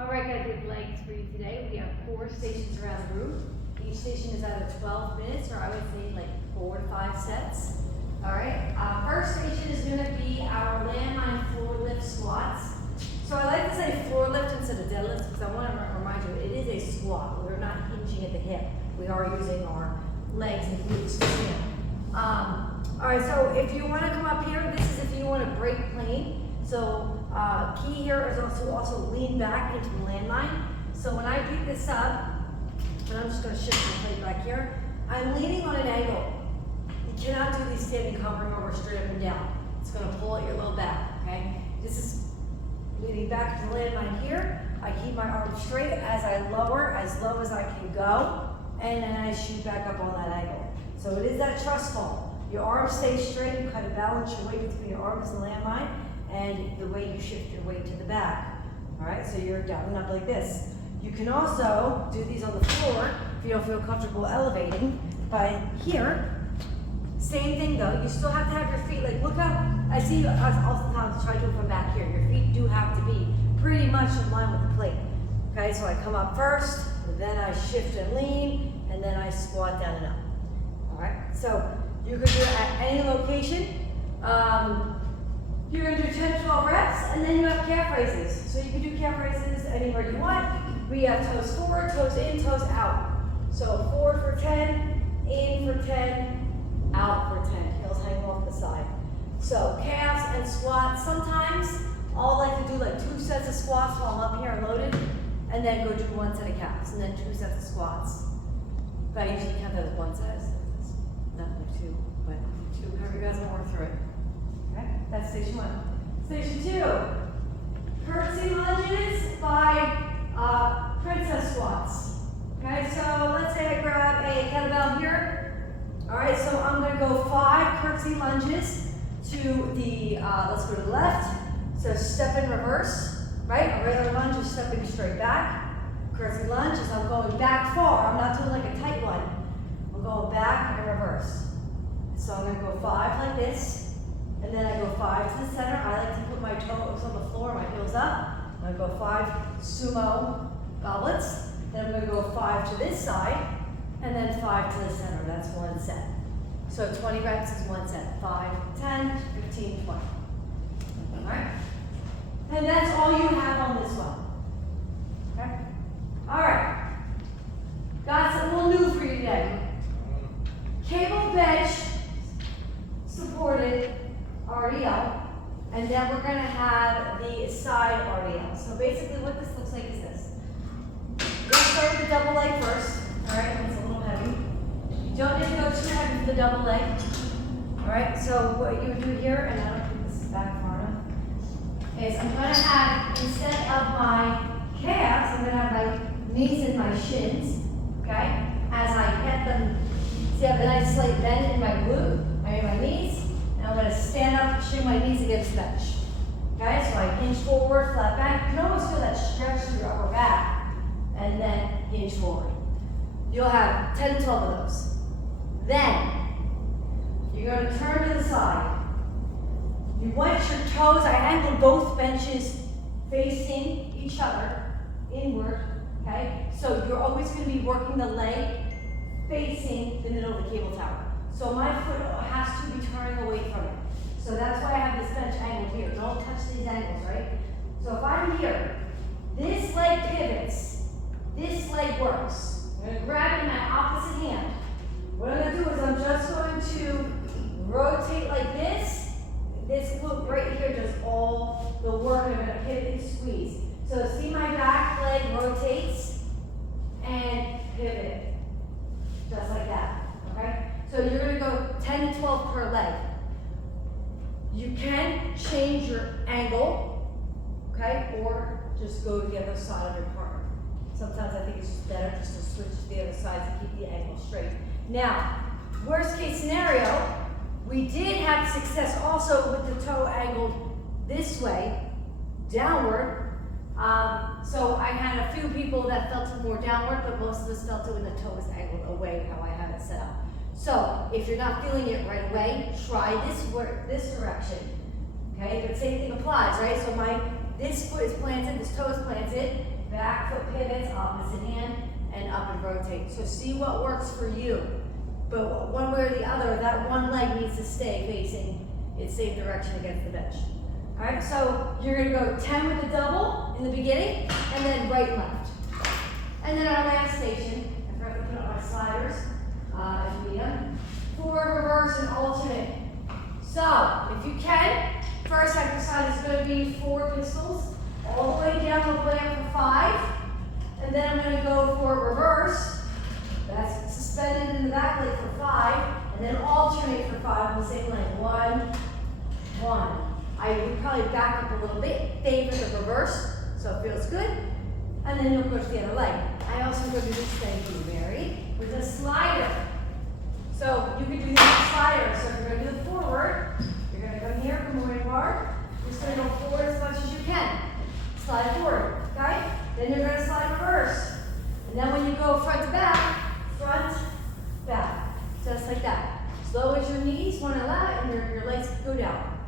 Alright guys, we have legs for you today. We have 4 stations around the room. Each station is either 12 minutes or I would say like 4 to 5 sets. Alright, first station is going to be our landmine floor lift squats. So I like to say floor lift instead of deadlift because I want to remind you it is a squat. We're not hinging at the hip. We are using our legs and glutes to stand. Alright, so if you want to come up here, this is if you want to break plane. So key here is also lean back into the landmine. So when I pick this up, and I'm just going to shift the plate back here, I'm leaning on an angle. You cannot do these standing covering over straight up and down. It's going to pull at your low back, okay? This is leaning back to the landmine here. I keep my arms straight as I lower as low as I can go, and then I shoot back up on that angle. So it is that trust fall. Your arms stay straight, you kind of balance your weight between your arms and the landmine, and the way you shift your weight to the back. All right, so you're down and up like this. You can also do these on the floor if you don't feel comfortable elevating by here. Same thing though, you still have to have your feet, like look up, I see us oftentimes try to do it from back here. Your feet do have to be pretty much in line with the plate. Okay, so I come up first, then I shift and lean, and then I squat down and up. All right, so you can do it at any location. You're going to do 10 to 12 reps, and then you have calf raises. So you can do calf raises anywhere you want. We have toes forward, toes in, toes out. So forward for 10, in for 10, out for 10. Heels hanging off the side. So calves and squats. Sometimes I'll like to do like 2 sets of squats while I'm up here and loaded, and then go do 1 set of calves, and then 2 sets of squats. But I usually count that as 1 set. Not like 2, but 2. However you guys want to work through it. Okay, that's station 1. Station 2, curtsy lunges by princess squats. Okay, so let's say I grab a kettlebell here. All right, so I'm going to go 5 curtsy lunges to the, let's go to the left. So step in reverse, right? A regular lunge is stepping straight back. Curtsy lunge is I'm going back far. I'm not doing like a tight one. I'm going back and reverse. So I'm going to go 5 like this. And then I go 5 to the center. I like to put my toes on the floor, my heels up. I'm going to go 5 sumo goblets. Then I'm going to go 5 to this side, and then 5 to the center. That's 1 set. So 20 reps is 1 set. 5, 10, 15, 20. All right? And that's all you have on this one. Okay? All right. Got something a little new for you today. Cable bench supported RDL, and then we're going to have the side RDL. So basically what this looks like is this. We're going to start with the double leg first. All right, it's a little heavy. You don't need to go too heavy for the double leg. All right, so what you would do here, and I don't think this is back far enough, is I'm going to have, instead of my calves, I'm going to have my knees and my shins, okay? As I get them, see I have a nice slight bend in my glute, my knees. I'm going to stand up, shin my knees against the bench. Okay, so I hinge forward, flat back. You can almost feel that stretch through your upper back, and then hinge forward. You'll have 10 to 12 of those. Then, you're going to turn to the side. You want your toes, I angle both benches facing each other, inward, okay? So you're always going to be working the leg facing the middle of the cable tower. So my foot has to be turning away from it. So that's why I have this bench angled here. Don't touch these angles, right? So if I'm here, this leg pivots, this leg works. I'm going to grab it in my opposite hand. What I'm going to do is I'm just going to rotate like this. This glute right here does all the work. I'm going to pivot and squeeze. So see my back leg rotates and pivot, just like that, okay? So you're going to go 10 to 12 per leg. You can change your angle, okay, or just go to the other side of your partner. Sometimes I think it's just better just to switch to the other side to keep the angle straight. Now, worst case scenario, we did have success also with the toe angled this way, downward. So I had a few people that felt it more downward, but most of us felt it when the toe was angled away, how I have it set up. So if you're not feeling it right away, try this direction. Okay, but same thing applies, right? So this foot is planted, this toe is planted, back foot pivots, opposite hand, and up and rotate. So see what works for you. But one way or the other, that one leg needs to stay facing its same direction against the bench. All right, so you're gonna go 10 with the double in the beginning, and then right, left. And then our last station, I forgot to put up my sliders, if we need them. Forward, reverse, and alternate. So, if you can, first exercise is gonna be 4 pistols, all the way down, all the way up for 5. And then I'm gonna go for reverse. That's suspended in the back leg for 5, and then alternate for 5 on the same leg. 1, 1. I would probably back up a little bit, favor the reverse, so it feels good. And then you'll push the other leg. I also go do this, thank you, Mary, with a slider. So you could do this slider. So if you're going to do the forward, you're going to come here, come away hard. You're just going to go forward as much as you can. Slide forward, okay? Then you're going to slide reverse. And then when you go front to back, just like that. Slow as your knees want to allow it, and your legs go down.